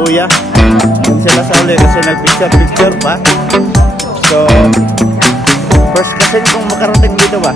kuya. Doon sila sa uli kasi nag-picture pa. So, first kasi kung makarating dito ba?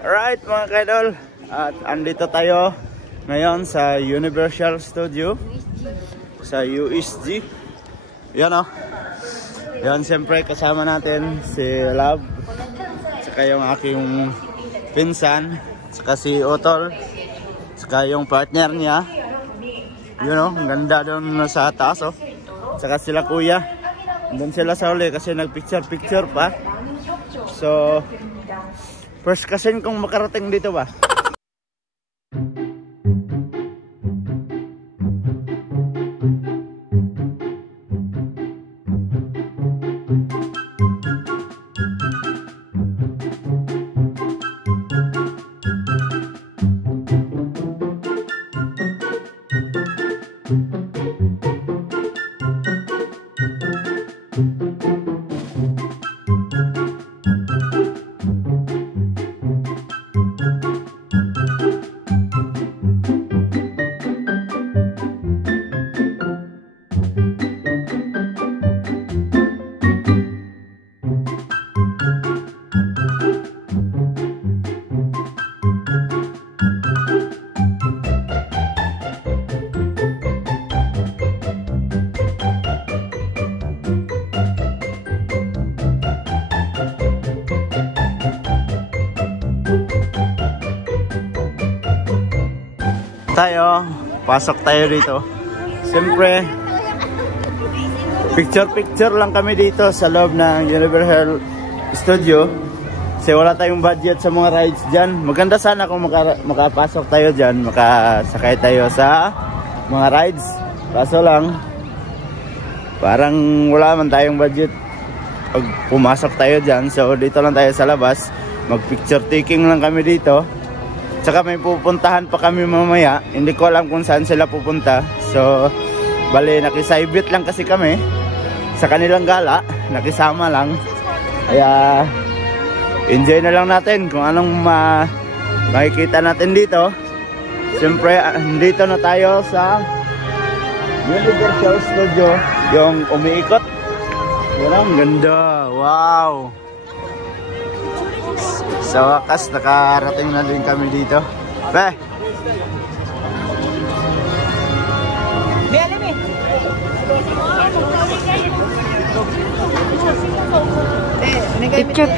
Alright mga kaidol, at andito tayo ngayon sa Universal Studio sa USG. Yan o. Yan, siyempre kasama natin si Love, saka yung aking pinsan, saka si Otol, saka yung partner niya. Yun o, ang ganda doon sa taas o. Saka sila kuya, doon sila sa uli kasi nag-picture pa. So first kasi kung makarating dito ba? Pasok tayo dito. Siyempre, picture lang kami dito sa loob ng Universal Studio. Kasi wala tayong budget sa mga rides dyan. Maganda sana kung makapasok tayo dyan, makasakay tayo sa mga rides. Kaso lang, parang wala man tayong budget pag pumasok tayo dyan. So dito lang tayo sa labas. Mag-picture taking lang kami dito. Tsaka may pupuntahan pa kami mamaya. Hindi ko alam kung saan sila pupunta. So, bali, nakisaibit lang kasi kami sa kanilang gala. Nakisama lang. Kaya, enjoy na lang natin kung anong makikita natin dito. Siyempre, dito na tayo sa Universal Studio. Yung umiikot. Yan ang ganda. Wow! Sa wakas, nakarating na din kami dito. Be!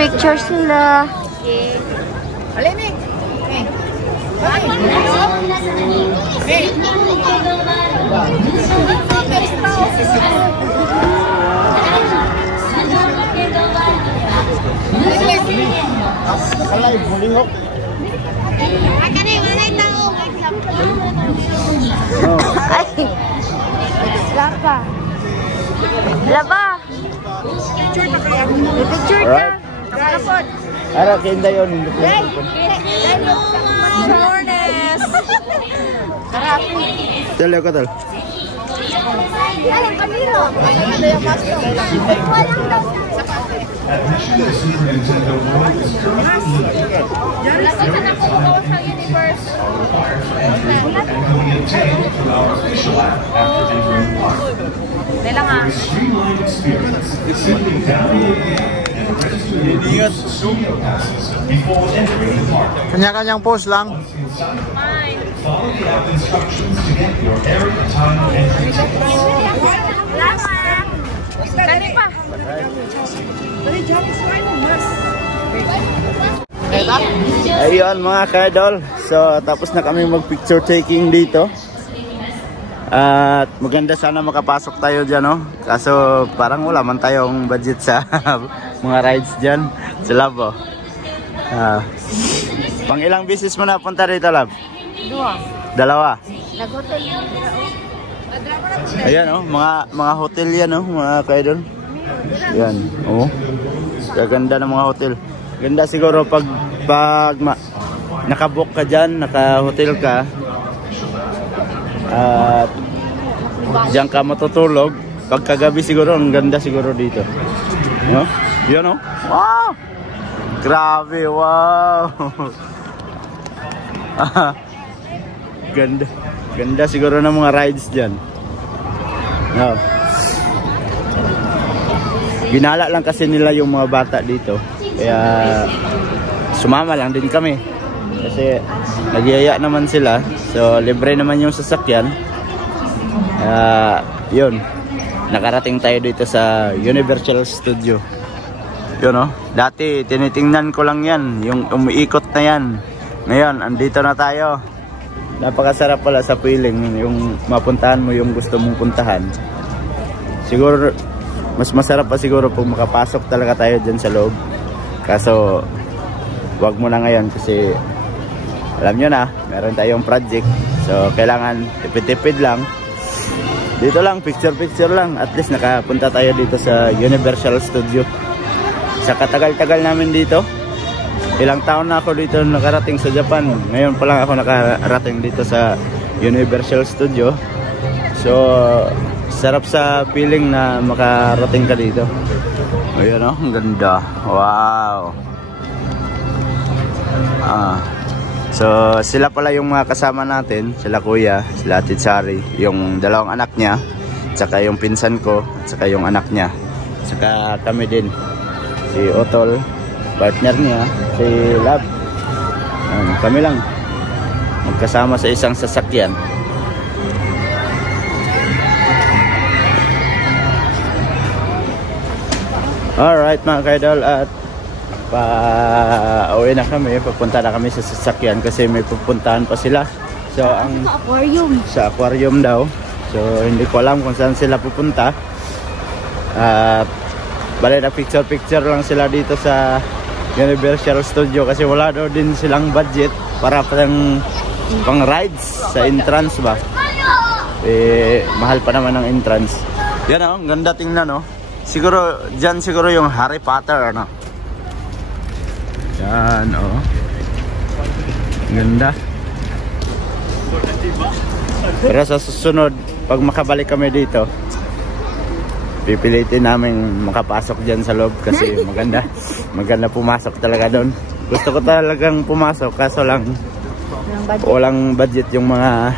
Picture sila. Alimik! Nakalay, bulingok. Ay! Lapa! Laba! Picture ka! Kapot! Ara, kinda yun. Jornes! Tala ka tal. Alam, kamiro! Ito yung master. Nasa ka na po ako sa universe. Dala nga. Kanya-kanyang post lang. Kani pa. Ayun mga ka-idol. So tapos na kami mag-picture taking dito. At maganda sana makapasok tayo dyan, no? Kaso parang wala man tayong budget sa mga rides dyan sa Lab, oh. Pang ilang beses mo na punta rito, Lab? Dalawa. Nag-hotel. Ayan, oh, mga hotel yan, oh, mga ka-idol. Yan, oh. Gaganda ng mga hotel. Ganda siguro pag nakabook ka dyan, naka-hotel ka. At diyan ka matutulog. Pagkagabi siguro, ang ganda siguro dito. No? Yun, no? Wow! Grabe, wow! Ganda. Ganda siguro ng mga rides dyan. No. Ginala lang kasi nila yung mga bata dito. Kaya sumama lang din kami. Kasi nagyaya naman sila. So libre naman yung sasakyan. Yun. Nakarating tayo dito sa Universal Studio. Yun, oh. Dati tinitingnan ko lang yan. Yung umiikot na yan. Ngayon andito na tayo. Napakasarap pala sa feeling. Yung mapuntahan mo yung gusto mong puntahan. Siguro mas masarap pa siguro pag makapasok talaga tayo dyan sa loob. Kaso wag mo na ngayon kasi alam nyo na, meron tayong project. So kailangan tipid-tipid lang. Dito lang, picture-picture lang. At least nakapunta tayo dito sa Universal Studio. Sa katagal-tagal namin dito, ilang taon na ako dito nakarating sa Japan. Ngayon pa lang ako nakarating dito sa Universal Studio. So sarap sa feeling na makarating ka dito. Ayun, oh, ang ganda. Wow. So sila pala yung mga kasama natin. Sila kuya, sila Ate Sari, yung dalawang anak niya, saka yung pinsan ko, saka yung anak niya, saka kami din, si Otol, partner niya, si Lab. Kami lang magkasama sa isang sasakyan. Alright mga ka-idol, at uwi na kami, papunta na kami sa sasakyan kasi may pupuntahan pa sila. So ang sa aquarium daw. So hindi ko alam kung saan sila pupunta. At bale na picture lang sila dito sa Universal Studio kasi wala daw din silang budget para pang rides sa entrance ba. Mahal pa naman ang entrance. Yan, oh, ang ganda tingnan, no. Siguro dyan siguro yung Harry Potter, ano. Yan, oh. Ganda. Pero sa susunod, pag makabalik kami dito, pipilitin namin makapasok dyan sa loob kasi maganda. Maganda pumasok talaga doon. Gusto ko talagang pumasok kaso lang walang budget yung mga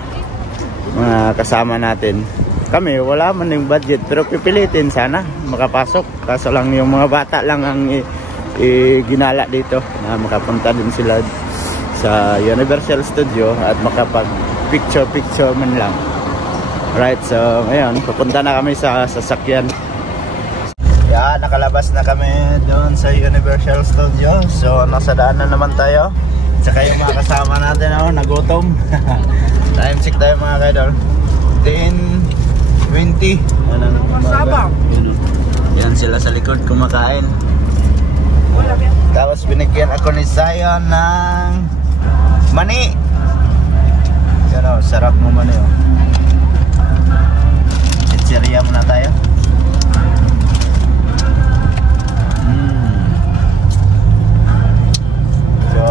kasama natin. Kami wala man yung budget pero pipilitin sana makapasok. Kaso lang yung mga bata lang ang ginala dito na makapunta din sila sa Universal Studio at makapag picture man lang. Right, so ngayon pupunta na kami sa sasakyan. Yan, nakalabas na kami doon sa Universal Studio. So nasa daan na naman tayo. Tsaka yung mga kasama natin, oh, nagutom. Time check tayo mga kaidol. 10:20. Yan sila sa likod kumakain. Tapos binigyan ako ni Zion ng mani. Yan, oh, sarap mo mani, oh. Chicheria muna tayo. So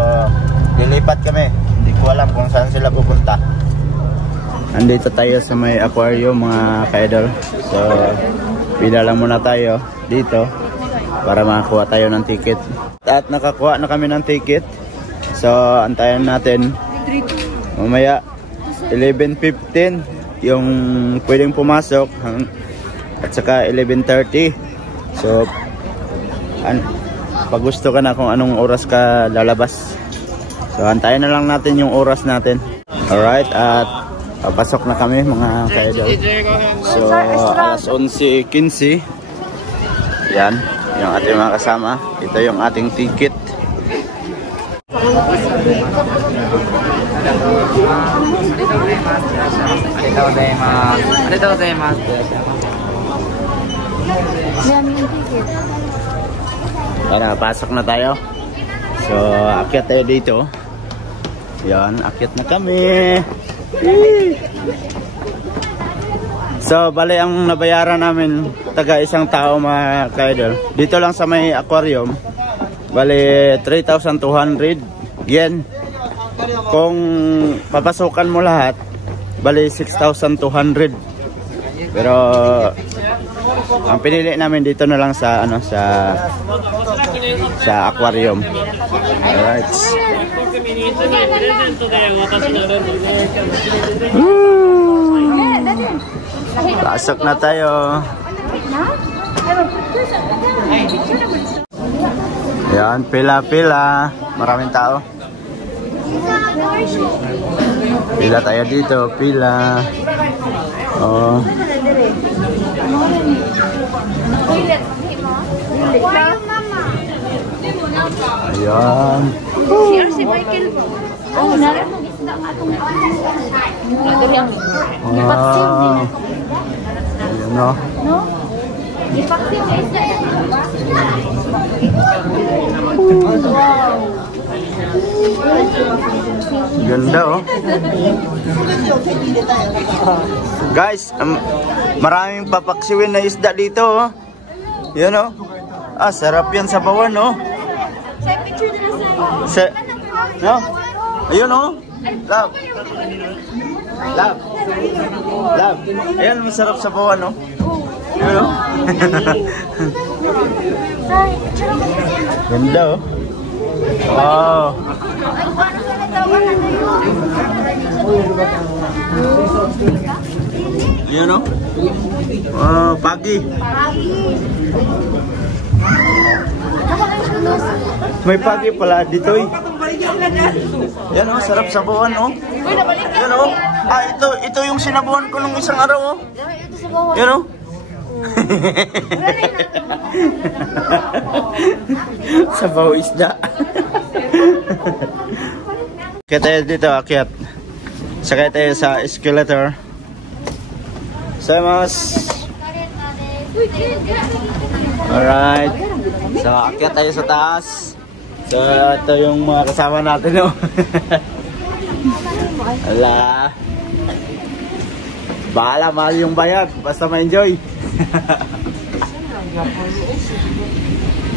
lilipat kami. Hindi ko alam kung saan sila pupunta. Andito tayo sa may aquarium mga ka-idol. So pila lang muna tayo dito para makakuha tayo ng ticket. At nakakuha na kami ng ticket. So antayin natin mamaya 11:15 yung pwedeng pumasok. at saka 11:30. So pag gusto ka na kung anong oras ka lalabas, so antayin na lang natin yung oras natin. Alright, at papasok na kami mga ka-idol. So alas 11:15. Yan yung ating mga kasama. Ito yung ating ticket. Ano, pasok na tayo. So, akyat tayo dito. Yan, akyat na kami. So, bali ang nabayaran namin taga isang tao mga ka-idol. Dito lang sa may aquarium. Bali 3,200 yen. Kung papasukan mo lahat, bali 6,200. Pero ang pinili namin dito na lang sa ano sa aquarium. Alright. Pasok na tayo. Yan, pila-pila. Maraming tao. Pila tayo dito, pila. Oh. Ayan. Si Michael. Oh, nara. Wow. Ayan no. No? Ipaksin na isda yan. Ganda oh. Guys, maraming papaksiwin na isda dito oh. Yan oh. Ah, sarap yan sa bawan oh. Sa no? Ayun oh. Love. Love. Love. Ayan, masarap sa bawan oh. Ayun oh. Ganda oh. Wow. Ayan oh. Wow, pagi. May pagi pala dito eh. Yan oh, sarap sa buwan oh. Yan oh. Ah, ito yung sinabuhan ko nung isang araw oh. Yan oh. Sabaw isda. Kaya tayo dito akyat. Sakay tayo sa escalator. Samos. Alright. So akyat tayo sa taas. So ito yung mga kasama natin oh. Ala. Bahala, mahal yung bayad. Basta ma-enjoy.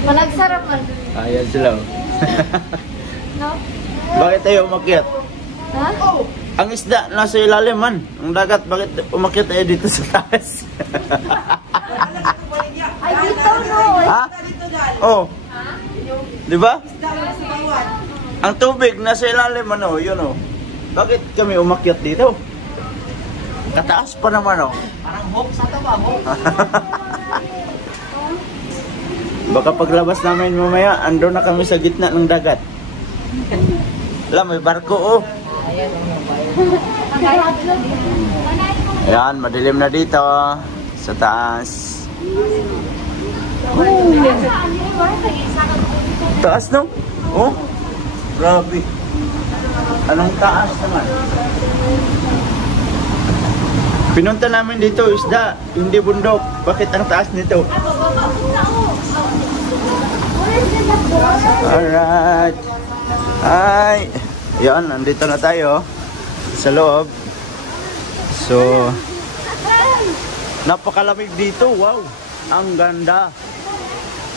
Malagsarap man. Ayan sila. No? Bakit tayo umakyat? Ha? Ang isda nasa ilalim man. Ang dagat, bakit umakyat tayo dito sa taas? Ay, dito no. Ha? Oh. Di ba? Ang tubig nasa ilalim ano, yun oh. Bakit kami umakyat dito? Kataas pa naman oh. Parang hook sa taba, hook. Baka paglabas namin mamaya, ando na kami sa gitna ng dagat. Wala, may barko oh. Ayan, madilim na dito sa taas. Taas no? Oh, grabe. Anong taas naman? Pinunta namin dito isda, hindi bundok. Bakit ang taas nito? Alright. Hi. Yan, nandito na tayo sa loob. So, napakalamig dito. Wow. Ang ganda.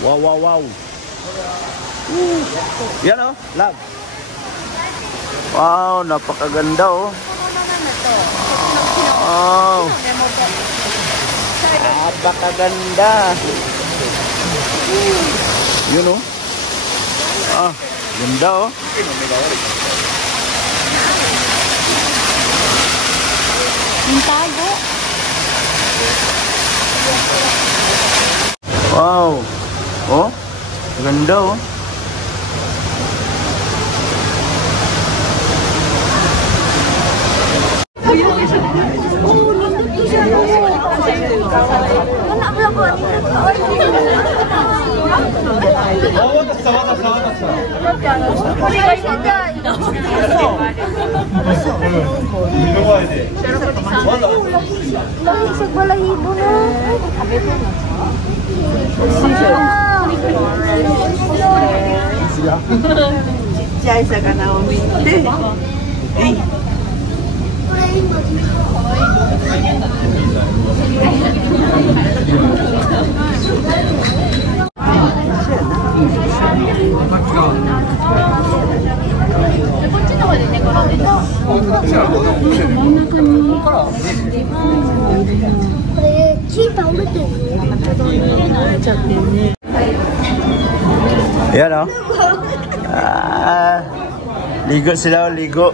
Wow, wow, wow. Yan oh, love. Wow, napakaganda oh. Wow. Napakaganda. Yun oh. Ah, ganda oh. Yung tago. Wow. Oh, ganda oh. Sa balahibo na. Chay sa kanao minte. Yan oh. Ligo sila oh, ligo.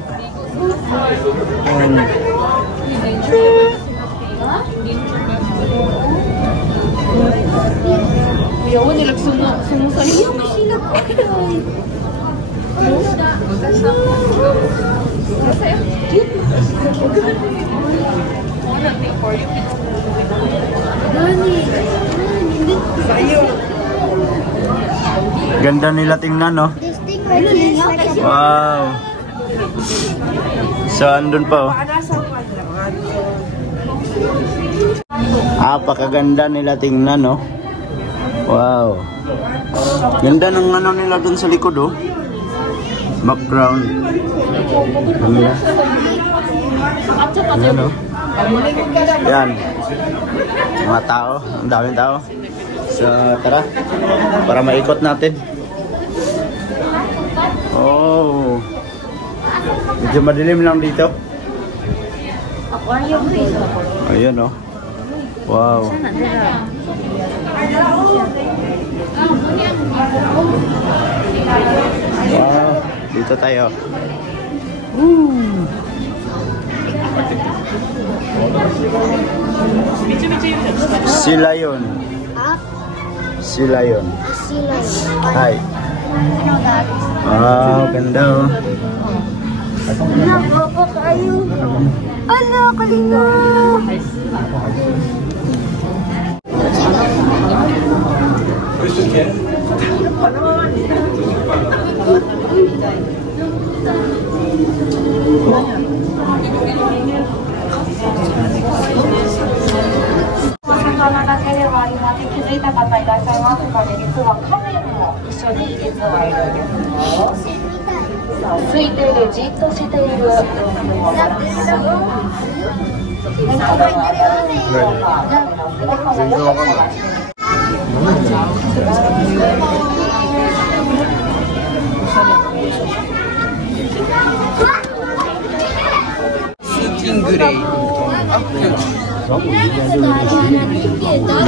Ayaw nila sumusay. Ganda nila tingnan no. Wow. So andun pa oh. Apakaganda nila tingnan no. Wow. Ganda ng ano nila dun sa likod oh. Background. Ganda. Yan oh. Yan. Mga tao, ang daming tao. So tara, para maikot natin. Oh. Medyo madilim lang dito. Ayun oh. Wow. Wow, dito tayo. Sila yun. Sila yun. Hi. Wow, ganda oh. Nakapa kayo. Ala, kalinga.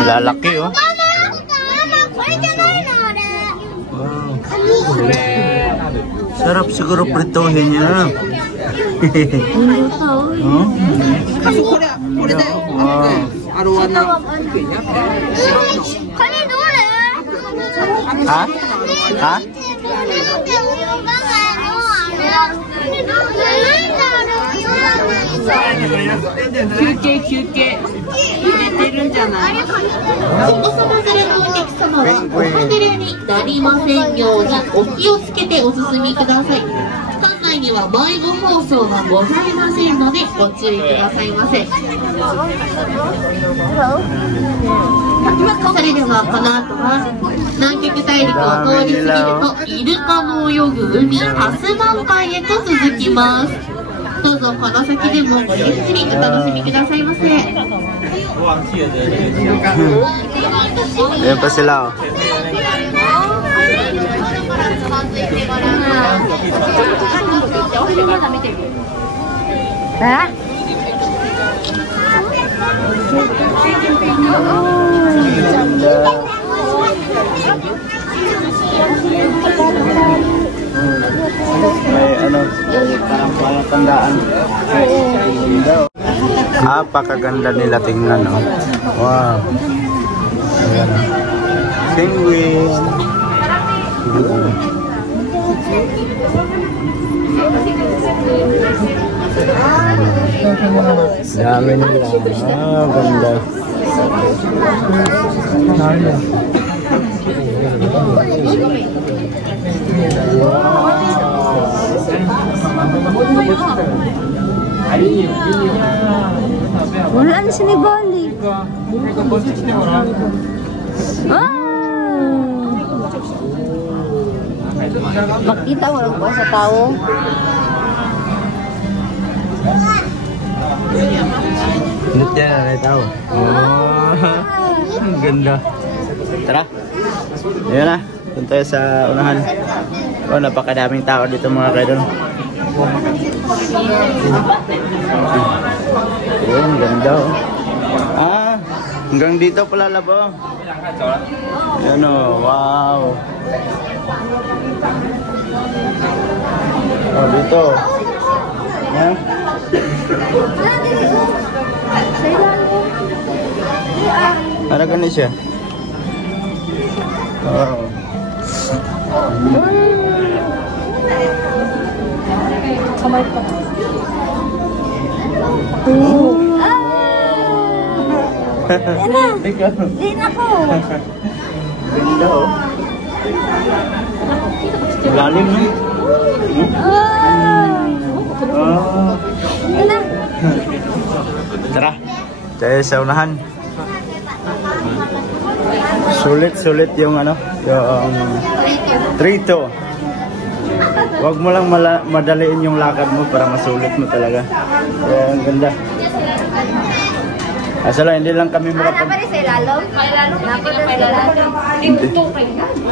Lalaki oh. Sarap siguro prituhin niya. Oh? Ha? Ha?休憩入れてるんじゃない？お子様連れのお客様はお子連れになりませんようにお気をつけてお進みください。館内には迷子放送はございませんのでご注意くださいませ。それではこの後は南極大陸を通り過ぎるとイルカの泳ぐ海タスマン海へと続きます。どうぞこの先でもごゆっくりお楽しみくださいませ。 Ayan pa sila oh. Ha? May ano, parang tandaan. Apakaganda nila tingnan oh. Wow. Ayan oh. Penguin. Dami nila. Ah, ganda. Wala na si Bali. Makita walang kuha sa tao. Nut yan, ay tao. Ang ganda. Tara. Ayan na. Punta tayo sa unahan. Oh, napakadaming tao dito mga kaidol. Ayan, ganda oh. Ah, hanggang dito pala labo. Ayan oh, wow. Oh, dito. Ayan. Ano ganun siya? Wow. Kamay pa. Din ako. Ganda oh. Lalim no? Tara. Tayo sa unahan. Sulit yung ano, yung trito. Huwag mo lang madaliin yung lakad mo para masulit mo talaga. Kaya ang ganda. Asala hindi lang kami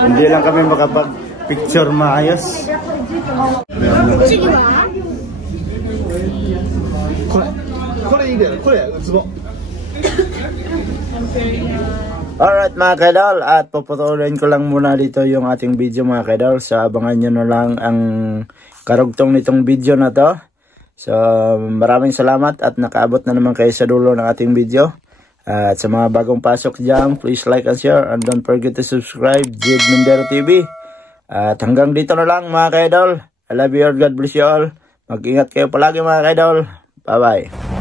hindi lang kami makapag-picture maayos. Sige ba? Alright mga kaidol, at puputulin ko lang muna dito yung ating video mga kaidol. So abangan nyo na lang ang karugtong nitong video na to. So maraming salamat at nakaabot na naman kayo sa dulo ng ating video. At sa mga bagong pasok dyan, please like and share and don't forget to subscribe Jed Mindero TV. At hanggang dito na lang mga kaidol. I love you all, God bless you all. Mag-ingat kayo palagi mga kaidol. Bye bye.